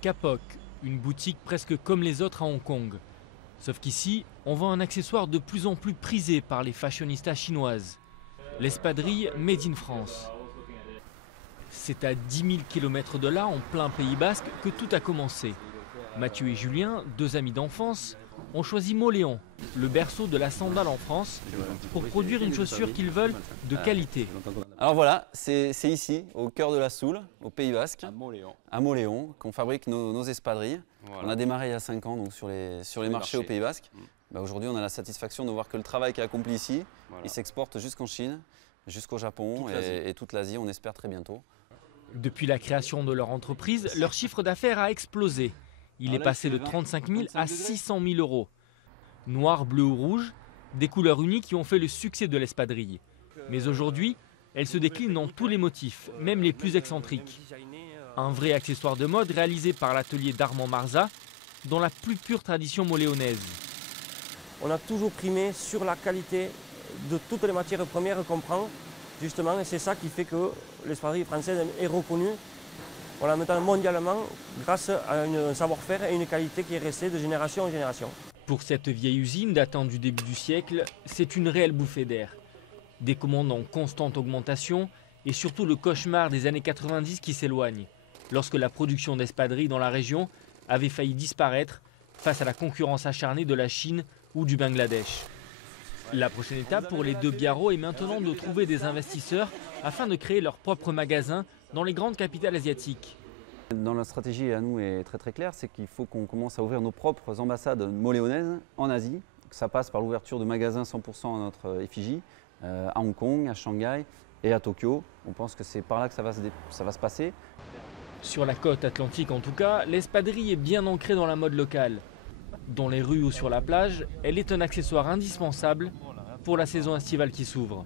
Kapok, une boutique presque comme les autres à Hong Kong. Sauf qu'ici, on vend un accessoire de plus en plus prisé par les fashionistas chinoises. L'espadrille Made in France. C'est à 10 000 km de là, en plein Pays Basque, que tout a commencé. Mathieu et Julien, deux amis d'enfance, ont choisi Mauléon, le berceau de la sandale en France, pour produire une chaussure qu'ils veulent de qualité. Alors voilà, c'est ici, au cœur de la Soule, au Pays Basque, à Mauléon, qu'on fabrique nos espadrilles. Voilà. On a démarré il y a 5 ans donc, sur les marchés au Pays Basque. Aujourd'hui, on a la satisfaction de voir que le travail qui est accompli ici, il s'exporte jusqu'en Chine, jusqu'au Japon et toute l'Asie, on espère très bientôt. Depuis la création de leur entreprise, leur chiffre d'affaires a explosé. Il est passé de 35 000 à 600 000 euros. Noir, bleu ou rouge, des couleurs uniques qui ont fait le succès de l'espadrille. Mais aujourd'hui, elle se décline dans tous les motifs, même les plus excentriques. Un vrai accessoire de mode réalisé par l'atelier d'Armand Marza, dans la plus pure tradition moléonaise. On a toujours primé sur la qualité de toutes les matières premières qu'on prend, justement, et c'est ça qui fait que l'espadrille française est reconnue maintenant mondialement grâce à un savoir-faire et une qualité qui est restée de génération en génération. Pour cette vieille usine datant du début du siècle, c'est une réelle bouffée d'air. Des commandes en constante augmentation et surtout le cauchemar des années 90 qui s'éloigne, lorsque la production d'espadrilles dans la région avait failli disparaître face à la concurrence acharnée de la Chine ou du Bangladesh. La prochaine étape pour les deux biarros est maintenant de trouver des investisseurs afin de créer leur propre magasin dans les grandes capitales asiatiques. Dans la stratégie à nous est très claire, c'est qu'il faut qu'on commence à ouvrir nos propres ambassades moléonaises en Asie. Ça passe par l'ouverture de magasins 100% à notre effigie, à Hong Kong, à Shanghai et à Tokyo. On pense que c'est par là que ça va se passer. Sur la côte atlantique en tout cas, l'espadrille est bien ancrée dans la mode locale. Dans les rues ou sur la plage, elle est un accessoire indispensable pour la saison estivale qui s'ouvre.